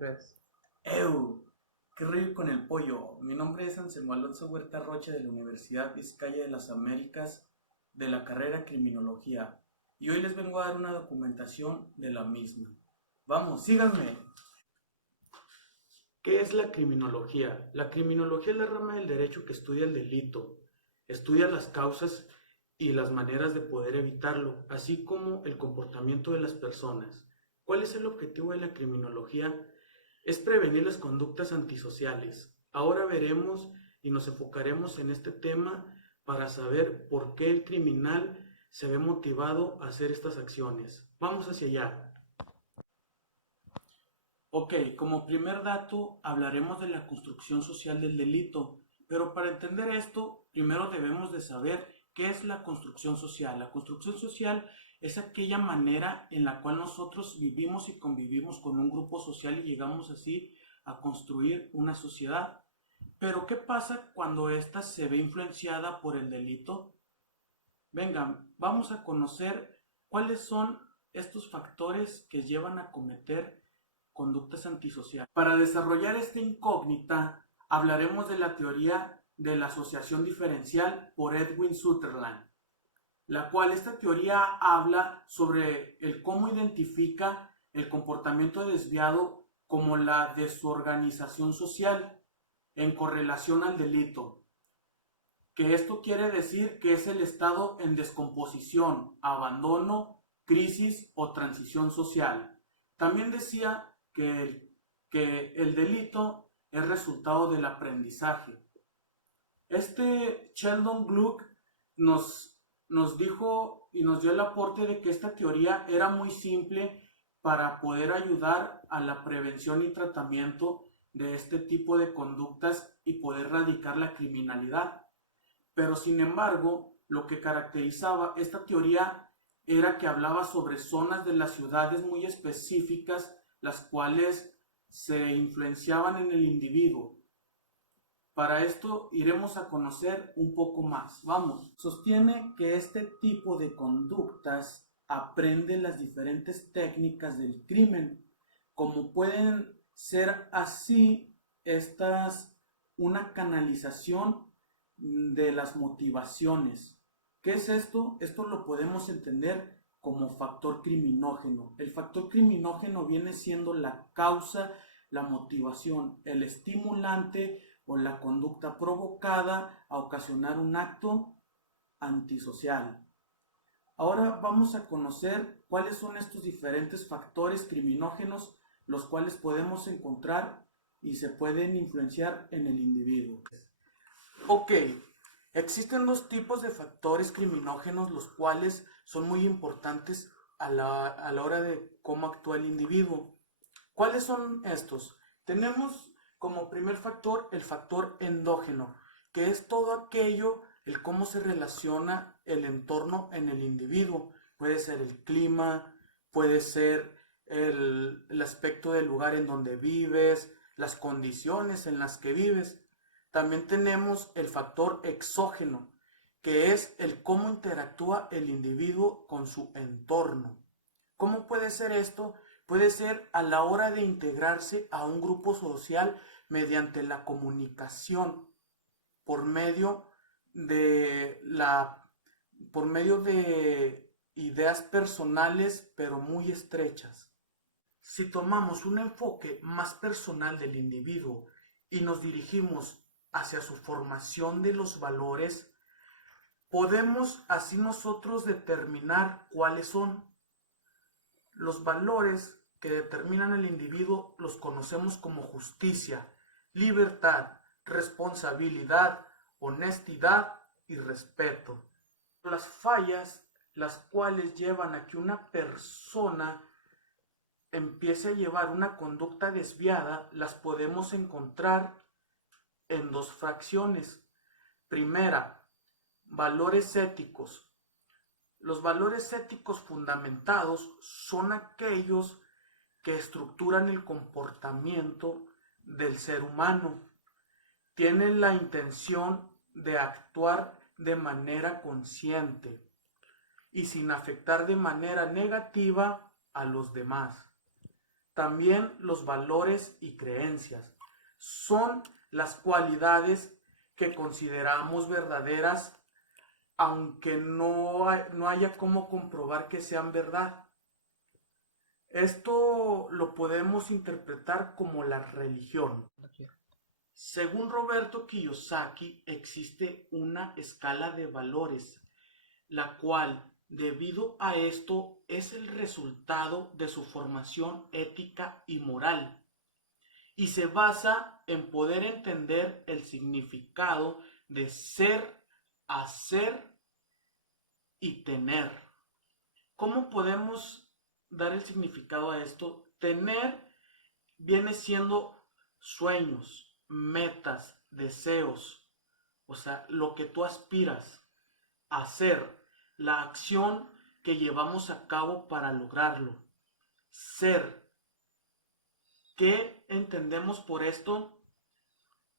Tres. ¡Ew! ¿Qué rollo con el pollo? Mi nombre es Anselmo Alonso Huerta Rocha de la Universidad Vizcaya de las Américas de la carrera Criminología y hoy les vengo a dar una documentación de la misma. Vamos, síganme. ¿Qué es la criminología? La criminología es la rama del derecho que estudia el delito, estudia las causas y las maneras de poder evitarlo, así como el comportamiento de las personas. ¿Cuál es el objetivo de la criminología? Es prevenir las conductas antisociales. Ahora veremos y nos enfocaremos en este tema para saber por qué el criminal se ve motivado a hacer estas acciones. Vamos hacia allá. Ok, como primer dato hablaremos de la construcción social del delito, pero para entender esto, primero debemos de saber qué es la construcción social. La construcción social es aquella manera en la cual nosotros vivimos y convivimos con un grupo social y llegamos así a construir una sociedad. Pero ¿qué pasa cuando ésta se ve influenciada por el delito? Vengan, vamos a conocer cuáles son estos factores que llevan a cometer conductas antisociales. Para desarrollar esta incógnita, hablaremos de la teoría de la asociación diferencial por Edwin Sutherland, la cual esta teoría habla sobre el cómo identifica el comportamiento desviado como la desorganización social en correlación al delito, que esto quiere decir que es el estado en descomposición, abandono, crisis o transición social. También decía que el delito es resultado del aprendizaje. Este Sheldon Gluck nos dijo y nos dio el aporte de que esta teoría era muy simple para poder ayudar a la prevención y tratamiento de este tipo de conductas y poder erradicar la criminalidad. Pero sin embargo, lo que caracterizaba esta teoría era que hablaba sobre zonas de las ciudades muy específicas, las cuales se influenciaban en el individuo. Para esto iremos a conocer un poco más. Vamos. Sostiene que este tipo de conductas aprende las diferentes técnicas del crimen, como pueden ser así una canalización de las motivaciones. ¿Qué es esto? Esto lo podemos entender como factor criminógeno. El factor criminógeno viene siendo la causa, la motivación, el estimulante o la conducta provocada a ocasionar un acto antisocial. Ahora vamos a conocer cuáles son estos diferentes factores criminógenos los cuales podemos encontrar y se pueden influenciar en el individuo. Ok, existen dos tipos de factores criminógenos los cuales son muy importantes a la hora de cómo actúa el individuo. ¿Cuáles son estos? Tenemos como primer factor el factor endógeno, que es todo aquello, el cómo se relaciona el entorno en el individuo. Puede ser el clima, puede ser el aspecto del lugar en donde vives, las condiciones en las que vives. También tenemos el factor exógeno, que es el cómo interactúa el individuo con su entorno. ¿Cómo puede ser esto? Puede ser a la hora de integrarse a un grupo social mediante la comunicación por medio por medio de ideas personales pero muy estrechas. Si tomamos un enfoque más personal del individuo y nos dirigimos hacia su formación de los valores, podemos así nosotros determinar cuáles son. Los valores que determinan al individuo los conocemos como justicia, libertad, responsabilidad, honestidad y respeto. Las fallas, las cuales llevan a que una persona empiece a llevar una conducta desviada, las podemos encontrar en dos fracciones. Primera, valores éticos. Los valores éticos fundamentados son aquellos que estructuran el comportamiento del ser humano. Tienen la intención de actuar de manera consciente y sin afectar de manera negativa a los demás. también los valores y creencias. Son las cualidades que consideramos verdaderas, aunque no haya cómo comprobar que sean verdad. Esto lo podemos interpretar como la religión. Según Roberto Kiyosaki, existe una escala de valores, la cual, debido a esto, es el resultado de su formación ética y moral, y se basa en poder entender el significado de ser, hacer y tener. ¿Cómo podemos dar el significado a esto? Tener viene siendo sueños, metas, deseos, o sea, lo que tú aspiras. Hacer, la acción que llevamos a cabo para lograrlo. Ser, ¿qué entendemos por esto?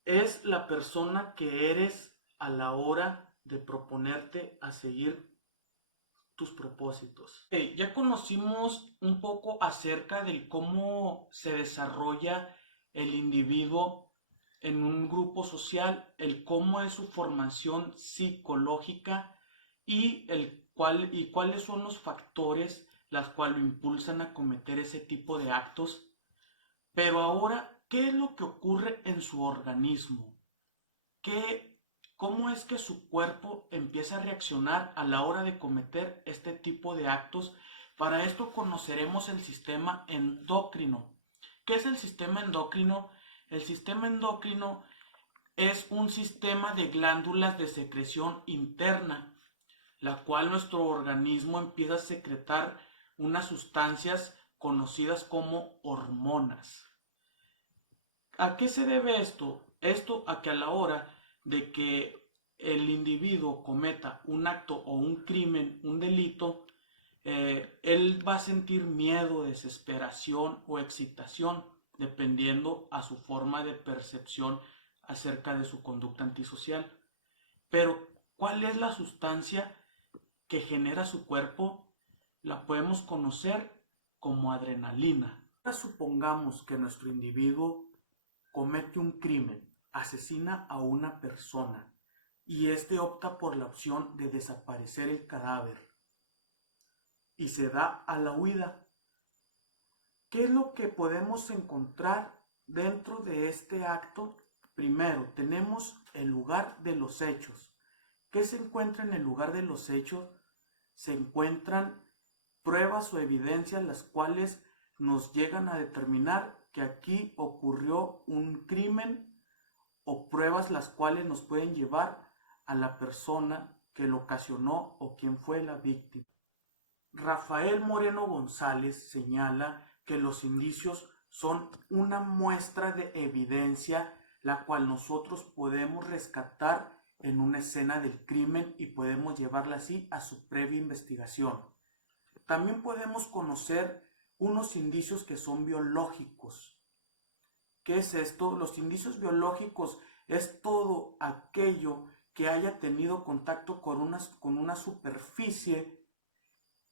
Es la persona que eres a la hora de proponerte a seguir tus propósitos. Ya conocimos un poco acerca de cómo se desarrolla el individuo en un grupo social, el cómo es su formación psicológica y cuáles son los factores las cuales lo impulsan a cometer ese tipo de actos. Pero ahora, ¿qué es lo que ocurre en su organismo? ¿Cómo es que su cuerpo empieza a reaccionar a la hora de cometer este tipo de actos? Para esto conoceremos el sistema endocrino. ¿Qué es el sistema endocrino? El sistema endocrino es un sistema de glándulas de secreción interna, la cual nuestro organismo empieza a secretar unas sustancias conocidas como hormonas. ¿A qué se debe esto? Esto a que a la hora de que el individuo cometa un acto o un crimen, un delito, él va a sentir miedo, desesperación o excitación, dependiendo a su forma de percepción acerca de su conducta antisocial. Pero, ¿cuál es la sustancia que genera su cuerpo? La podemos conocer como adrenalina. Ahora supongamos que nuestro individuo comete un crimen, asesina a una persona y éste opta por la opción de desaparecer el cadáver y se da a la huida. ¿Qué es lo que podemos encontrar dentro de este acto? Primero, tenemos el lugar de los hechos. ¿Qué se encuentra en el lugar de los hechos? Se encuentran pruebas o evidencias las cuales nos llegan a determinar que aquí ocurrió un crimen, o pruebas las cuales nos pueden llevar a la persona que lo ocasionó o quien fue la víctima. Rafael Moreno González señala que los indicios son una muestra de evidencia la cual nosotros podemos rescatar en una escena del crimen y podemos llevarla así a su previa investigación. También podemos conocer unos indicios que son biológicos. ¿Qué es esto? Los indicios biológicos es todo aquello que haya tenido contacto con una superficie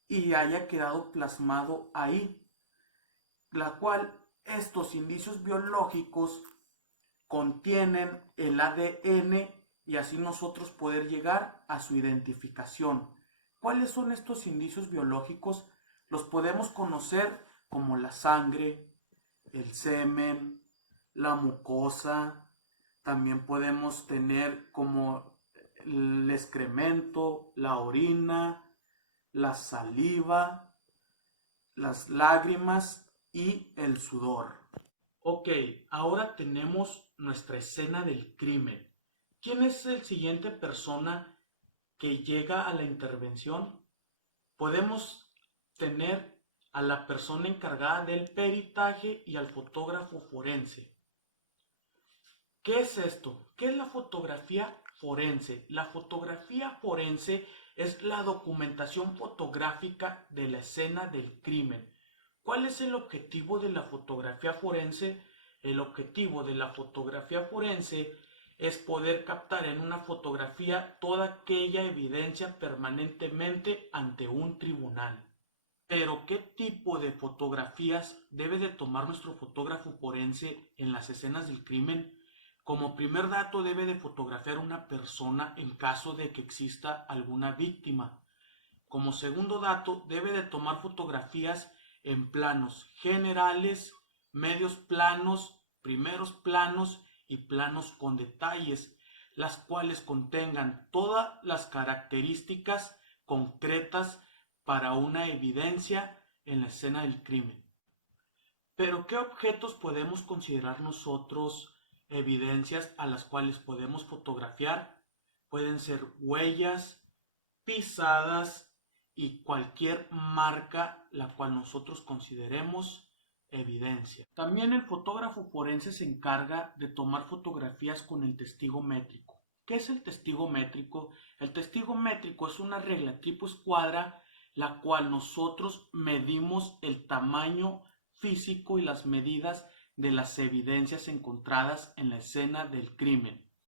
y haya quedado plasmado ahí, la cual estos indicios biológicos contienen el ADN y así nosotros poder llegar a su identificación. ¿Cuáles son estos indicios biológicos? Los podemos conocer como la sangre, el semen, la mucosa. También podemos tener como el excremento, la orina, la saliva, las lágrimas y el sudor. Ok, ahora tenemos nuestra escena del crimen. ¿Quién es el siguiente persona que llega a la intervención? Podemos tener a la persona encargada del peritaje y al fotógrafo forense. ¿Qué es esto? ¿Qué es la fotografía forense? La fotografía forense es la documentación fotográfica de la escena del crimen. ¿Cuál es el objetivo de la fotografía forense? El objetivo de la fotografía forense es poder captar en una fotografía toda aquella evidencia permanentemente ante un tribunal. Pero ¿qué tipo de fotografías debe de tomar nuestro fotógrafo forense en las escenas del crimen? Como primer dato, debe de fotografiar una persona en caso de que exista alguna víctima. Como segundo dato, debe de tomar fotografías en planos generales, medios planos, primeros planos y planos con detalles, las cuales contengan todas las características concretas para una evidencia en la escena del crimen. Pero ¿qué objetos podemos considerar nosotros evidencias a las cuales podemos fotografiar? Pueden ser huellas, pisadas y cualquier marca la cual nosotros consideremos evidencia. También el fotógrafo forense se encarga de tomar fotografías con el testigo métrico. ¿Qué es el testigo métrico? El testigo métrico es una regla tipo escuadra la cual nosotros medimos el tamaño físico y las medidas de las evidencias encontradas en la escena del crimen.